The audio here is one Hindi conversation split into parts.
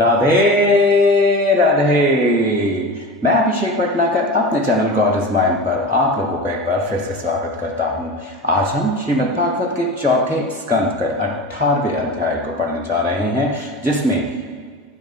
राधे राधे। मैं अभिषेक भटनागर अपने चैनल गॉड इज माइंड पर आप लोगों का एक बार फिर से स्वागत करता हूं। आज हम श्रीमद् भागवत के चौथे स्कंद के 18वें अध्याय को पढ़ने जा रहे हैं, जिसमें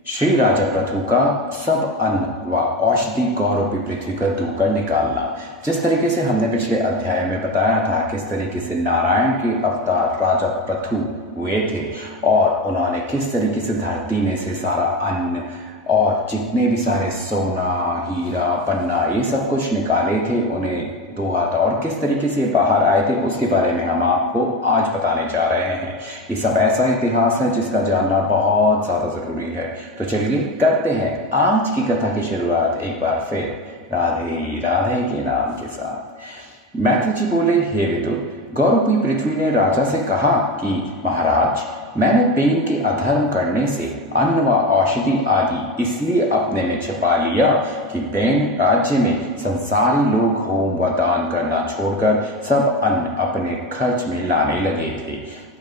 श्री राजा पृथु का सब अन्न व औषधि गौरवी पृथ्वी का दूकर निकालना। जिस तरीके से हमने पिछले अध्याय में बताया था किस तरीके से नारायण के अवतार राजा पृथु हुए थे और उन्होंने किस तरीके से धरती में से सारा अन्न और जितने भी सारे सोना हीरा पन्ना ये सब कुछ निकाले थे, उन्हें दो हाथ और किस तरीके से बाहर आए थे, उसके बारे में हम आपको आज बताने जा रहे हैं। ये सब ऐसा इतिहास है जिसका जानना बहुत ज्यादा जरूरी है। तो चलिए करते हैं आज की कथा की शुरुआत एक बार फिर राधे राधे के नाम के साथ। मैत्री जी बोले, हे विदुर, गौरवी पृथ्वी ने राजा से कहा कि महाराज, मैंने पेन के अधर्म करने से अन्न व औषधि आदि इसलिए अपने में छिपा लिया कि पेन राज्य में संसारी लोग होम व दान करना छोड़कर सब अन्न अपने खर्च में लाने लगे थे।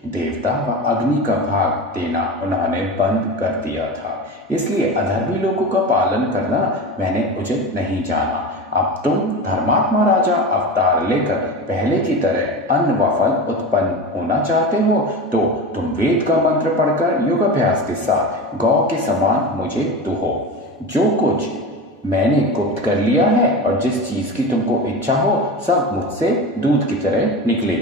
देवता व अग्नि का भाग देना उन्होंने बंद कर दिया था, इसलिए अधर्मी लोगों का पालन करना मैंने उचित नहीं जाना। अब तुम धर्मात्मा राजा अवतार लेकर पहले की तरह अन्न व फल उत्पन्न होना चाहते हो तो तुम वेद का मंत्र पढ़कर योगाभ्यास के साथ गौ के समान मुझे दुहो। जो कुछ मैंने गुप्त कर लिया है और जिस चीज की तुमको इच्छा हो सब मुझसे दूध की तरह निकले।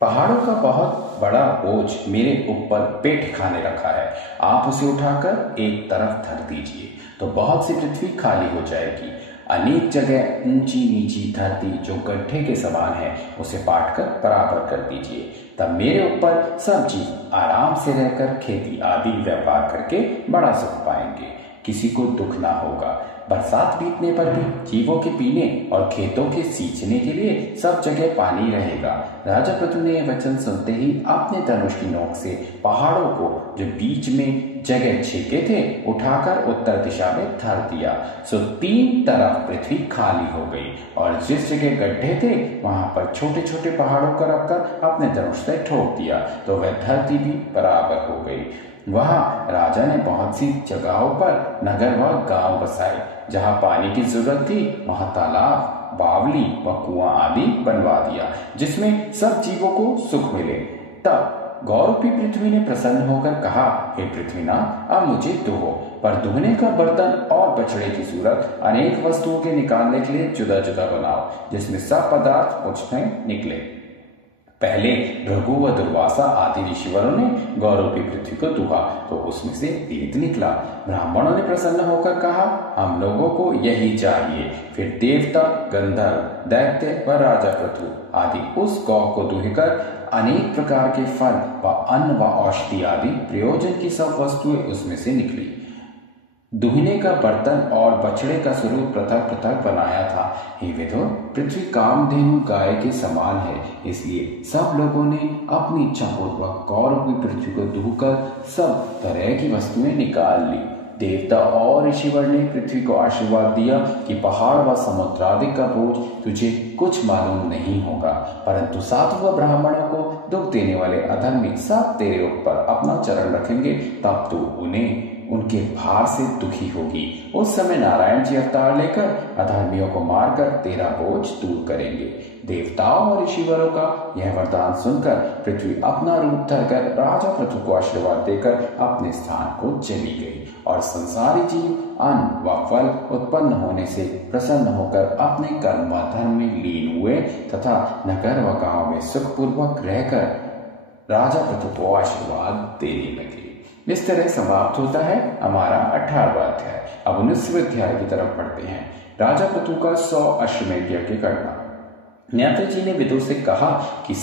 पहाड़ों का बहुत बड़ा बोझ मेरे ऊपर पेट खाने रखा है, आप उसे उठाकर एक तरफ धर दीजिए तो बहुत सी पृथ्वी खाली हो जाएगी। अनेक जगह ऊंची नीची धरती जो गड्ढे के समान है उसे पाट कर बराबर कर दीजिए, तब मेरे ऊपर सब जीव आराम से रहकर खेती आदि व्यापार करके बड़ा सुख पाएंगे, किसी को दुख ना होगा। बरसात बीतने पर भी जीवों के पीने और खेतों के सींचने के लिए सब जगह पानी रहेगा। राजा पृथु ने यह वचन सुनते ही अपने धनुष की नोक से पहाड़ों को जो बीच में जगह छेके थे उठाकर उत्तर दिशा में धर दिया, सो तीन तरफ पृथ्वी खाली हो गई और जिस जगह गड्ढे थे वहां पर छोटे छोटे पहाड़ों को रखकर अपने धनुष से ठोक दिया तो वह धरती भी बराबर हो गई। वहां राजा ने बहुत सी जगहों पर नगर व गांव बसाए। जहां पानी की जरूरत थी वहां तालाब, बावली व कुआं आदि बनवा दिया, जिसमें सब जीवों को सुख मिले। तब गौरवी पृथ्वी ने प्रसन्न होकर कहा, हे पृथ्वीनाथ, अब मुझे दुहो, पर दुहने का बर्तन और बछड़े की सूरत अनेक वस्तुओं के निकालने के लिए जुदा जुदा बनाओ, जिसमें सब पदार्थ मुझसे निकले। पहले भृगु व दुर्वासा आदि ऋषिवरों ने गौरवी पृथ्वी को दुहा तो उसमें से वेद निकला। ब्राह्मणों ने प्रसन्न होकर कहा, हम लोगों को यही चाहिए। फिर देवता, गंधर्व, दैत्य व राजा पृथु आदि उस गौ को दुहकर अनेक प्रकार के फल व अन्न व औषधि आदि प्रयोजन की सब वस्तुएं उसमें से निकली। दुहने का बर्तन और बछड़े का स्वरूप पृथक पृथक बनाया था। हे विदुर, पृथ्वी कामधेनु गाय के समान है, इसलिए सब लोगों ने अपनी इच्छा पूर्वक गौरवी पृथ्वी को दुहकर सब तरह की वस्तुएं निकाल ली। देवता और ऋषिवर ने पृथ्वी को आशीर्वाद दिया कि पहाड़ व समुद्र आदि का बोझ तुझे कुछ मालूम नहीं होगा, परंतु साधु व ब्राह्मणों को दुख देने वाले अधर्मी सब तेरे ऊपर अपना चरण रखेंगे, तब तू उन्हें उनके भार से दुखी होगी। उस समय नारायण जी अवतार लेकर अधर्मियों को मारकर तेरा बोझ दूर करेंगे। देवताओं और ऋषिवरों का यह वरदान सुनकर पृथ्वी अपना रूप धरकर राजा पृथु को आशीर्वाद देकर अपने स्थान को चली गई और संसारी जीव अन्न व फल उत्पन्न होने से प्रसन्न होकर अपने कर्म व धर्म में लीन हुए तथा नगर व गांव में सुखपूर्वक रहकर राजा पृथु को आशीर्वाद देने लगे। इस तरह समाप्त होता है हमारा 18वां अध्याय। अब 19वें अध्याय की तरफ बढ़ते हैं। राजा पृथु का 100 अश्वमेध यज्ञ करना। मैत्री जी ने विदुर से कहा कि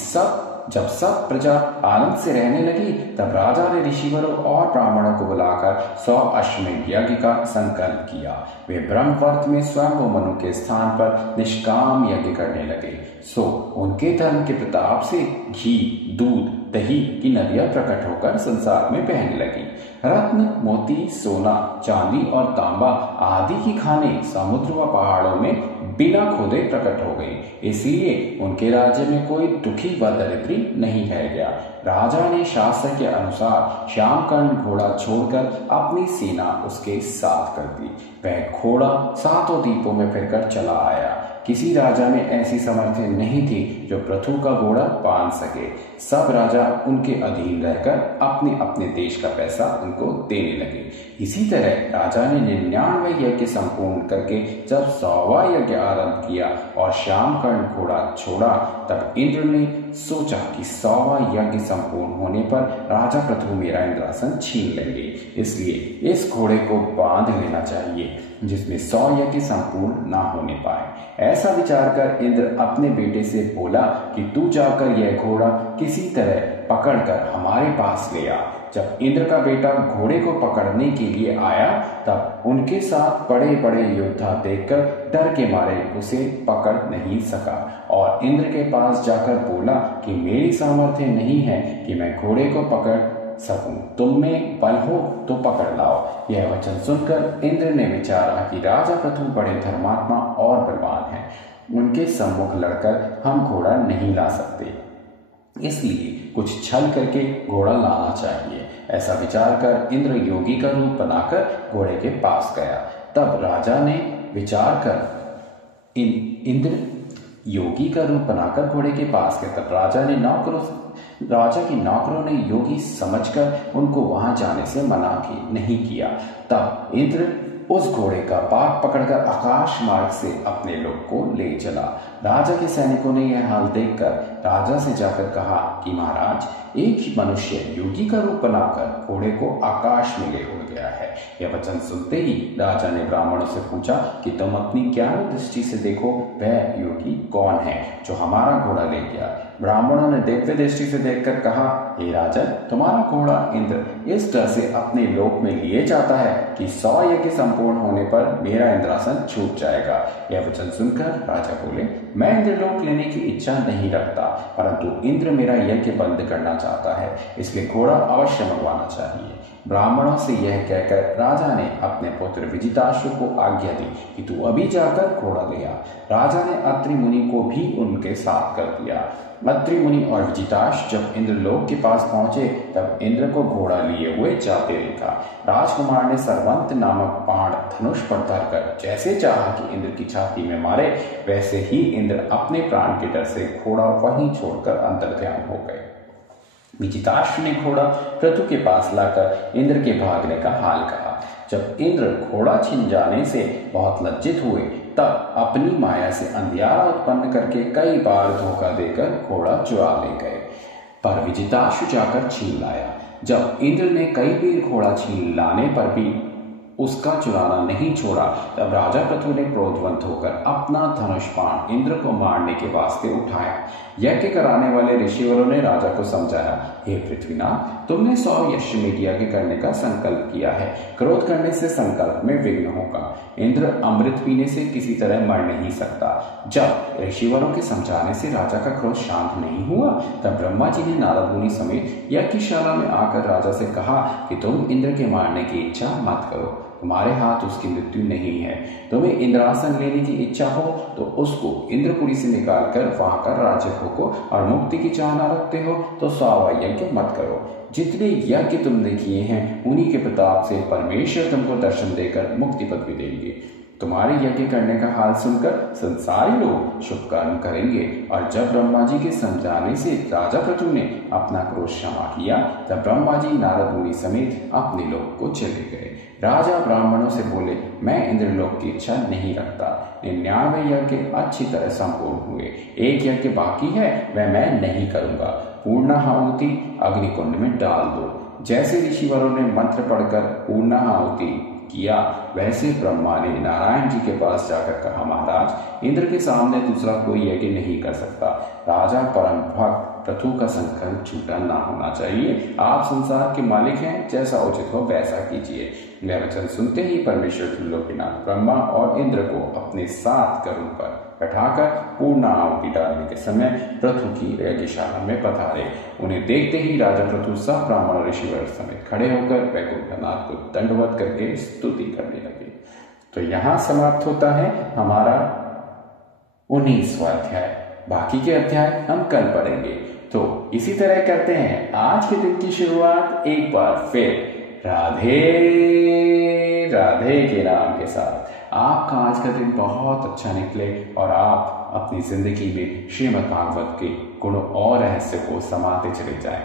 जब सब प्रजा आनंद से रहने लगी तब राजा ने ऋषिवरों और ब्राह्मणों को बुलाकर 100 अश्वमेध यज्ञ का संकल्प किया। वे ब्रह्मवर्त में स्वयं मनु के स्थान पर निष्काम यज्ञ करने लगे। सो उनके धर्म के प्रताप से घी, दूध, दही की नदियां प्रकट होकर संसार में बहने लगी। रत्न, मोती, सोना, चांदी और तांबा आदि की खानें समुद्र व पहाड़ों में बिना खोदे प्रकट हो गई। इसलिए उनके राज्य में कोई दुखी व दरिद्री नहीं रह गया। राजा ने शास्त्र के अनुसार श्यामकर्ण घोड़ा छोड़कर अपनी सेना उसके साथ कर दी। वह घोड़ा 7 द्वीपों में फिरकर चला आया। किसी राजा में ऐसी सामर्थ्य नहीं थी जो पृथु का घोड़ा बांध सके। सब राजा उनके अधीन रहकर अपने अपने देश का पैसा उनको देने लगे। इसी तरह राजा ने 99 यज्ञ संपूर्ण करके जब 100वां यज्ञ आरंभ किया और श्यामकर्ण घोड़ा छोड़ा, तब इंद्र ने सोचा कि 100वां यज्ञ संपूर्ण होने पर राजा पृथु मेरा इंद्रासन छीन लेंगे, इसलिए इस घोड़े को बांध लेना चाहिए जिसमें 100 यज्ञ संपूर्ण ना होने पाए। ऐसा विचार कर इंद्र अपने बेटे से बोला कि तू जाकर यह घोड़ा किसी तरह पकड़कर हमारे पास ले आ। जब इंद्र का बेटा घोड़े को पकड़ने के लिए आया, तब उनके साथ बड़े बड़े योद्धा देखकर डर के मारे उसे पकड़ नहीं सका और इंद्र के पास जाकर बोला कि मेरी सामर्थ्य नहीं है कि मैं घोड़े को पकड़ सकूं, तुम में बल हो तो पकड़ लाओ। यह वचन सुनकर इंद्र ने विचारा कि राजा पृथु बड़े धर्मात्मा और बलवान हैं, उनके सम्मुख लड़कर हम घोड़ा नहीं ला सकते, इसलिए कुछ छल करके घोड़ा लाना चाहिए। ऐसा विचार कर इंद्र योगी का रूप बनाकर घोड़े के पास गया। तब राजा ने विचार कर इंद्र योगी का रूप बनाकर घोड़े के पास गया। तब राजा के नौकरों ने योगी समझकर उनको वहां जाने से मना नहीं किया। तब इंद्र उस घोड़े का पाक पकड़कर आकाश मार्ग से अपने लोग को ले चला। राजा के सैनिकों ने यह हाल देखकर राजा से जाकर कहा कि महाराज, एक ही मनुष्य योगी का रूप बनाकर घोड़े को आकाश में ले उड़ गया है। यह वचन सुनते ही राजा ने ब्राह्मणों से पूछा कि तुम अपनी ज्ञान दृष्टि से देखो, वह योगी कौन है जो हमारा घोड़ा ले गया। ब्राह्मणों ने दिव्य दृष्टि से देखकर कहा, हे राजन, तुम्हारा घोड़ा इंद्र इस डर से अपने लोक में लिए जाता है कि 100 यज्ञ संपूर्ण होने पर मेरा इंद्रासन छूट जाएगा। यह वचन सुनकर राजा बोले, मैं इंद्रलोक लेने की इच्छा नहीं रखता, परंतु इंद्र मेरा यज्ञ बंद करना चाहता है, इसलिए घोड़ा अवश्य मंगवाना चाहिए। ब्राह्मणों से यह कहकर राजा ने अपने पुत्र विजिताश्व को आज्ञा दी कि तू अभी जाकर घोड़ा ले आ। राजा ने अत्रि मुनि को भी उनके साथ कर दिया। अत्रि मुनि और विजिताश्व जब इंद्रलोक के पास पहुंचे, तब इंद्र को घोड़ा लिए हुए जाते देखा। राजकुमार ने सर्वंत नामक बाण धनुष पर धरकर जैसे चाहा कि इंद्र की छाती में मारे, वैसे ही इंद्र अपने प्राण के डर से घोड़ा वहीं छोड़कर अंतर्ध्यान हो गए। विजिताश्व ने घोड़ा पृथु के पास लाकर इंद्र के भागने का हाल कहा। जब इंद्र घोड़ा छिन जाने से बहुत लज्जित हुए, तब अपनी माया से अंधियारा उत्पन्न करके कई बार धोखा देकर घोड़ा चुरा ले गए, पर विजिताश्व जाकर छीन लाया। जब इंद्र ने कई बार घोड़ा छीन लाने पर भी उसका चुराना नहीं छोड़ा, तब राजा पृथु ने क्रोधवंत होकर अपना धनुष बाण इंद्र को मारने के वास्ते उठाया। यज्ञ कराने वाले ऋषिवरों ने राजा को समझाया, हे पृथ्वीनाथ, तुमने 100 अश्वमेध यज्ञ करने का संकल्प किया है, क्रोध करने से संकल्प में विघ्न होगा। इंद्र अमृत पीने से किसी तरह मर नहीं सकता। जब ऋषिवरों के समझाने से राजा का क्रोध शांत नहीं हुआ, तब ब्रह्मा जी ने नारद मुनि समेत यज्ञशाला में आकर राजा से कहा कि तुम इंद्र के मारने की इच्छा मत करो, तुम्हारे हाथ उसकी मृत्यु नहीं है। तुम्हें इंद्रासन लेने की इच्छा हो तो उसको इंद्रपुरी से निकालकर वहां का राज्य भोगो, और मुक्ति की चाहना रखते हो तो 100वां यज्ञ मत करो। जितने यज्ञ तुमने किए हैं, उन्हीं के प्रताप से परमेश्वर तुमको दर्शन देकर मुक्ति पदवी देंगे। तुम्हारे यज्ञ करने का हाल सुनकर संसारी लोग शुभ कर्म करेंगे। और जब ब्रह्मा जी के समझाने से राजा पृथु ने अपना क्रोध क्षमा किया, तब ब्रह्मा जी नारद मुनि समेत अपने लोक को चले गए। राजा ब्राह्मणों से बोले, मैं इंद्रलोक की इच्छा नहीं रखता। 99 यज्ञ अच्छी तरह संपूर्ण हुए, एक यज्ञ बाकी है, वह मैं नहीं करूंगा। पूर्णाहुति अग्निकुंड में डाल दो। जैसे ऋषिवरों ने मंत्र पढ़कर पूर्णाहुति किया, वैसे ब्रह्मा ने नारायण जी के पास जाकर कहा, महाराज, इंद्र के सामने दूसरा कोई यज्ञ नहीं कर सकता। राजा परम भक्त पृथु का संकल्प झूठा ना होना चाहिए। आप संसार के मालिक हैं, जैसा उचित हो वैसा कीजिए। यह वचन सुनते ही परमेश्वर त्रिलोकीनाथ ब्रह्मा और इंद्र को अपने साथ करुण पर बैठाकर पूर्ण आहुति डालने के समय पृथु की यज्ञशाला में पधारे। उन्हें देखते ही राजा पृथु सब ब्राह्मण ऋषिवर समेत खड़े होकर वैकुंठनाथ को दंडवत करके स्तुति करने लगे। तो यहाँ समाप्त होता है हमारा 19वां अध्याय। बाकी के अध्याय हम कल पढ़ेंगे। तो इसी तरह करते हैं आज के दिन की शुरुआत एक बार फिर राधे राधे के नाम के साथ। आपका आज का दिन बहुत अच्छा निकले और आप अपनी जिंदगी में श्रीमद् भागवत के गुणों और रहस्य को समाते चले जाएं।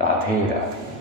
राधे राधे।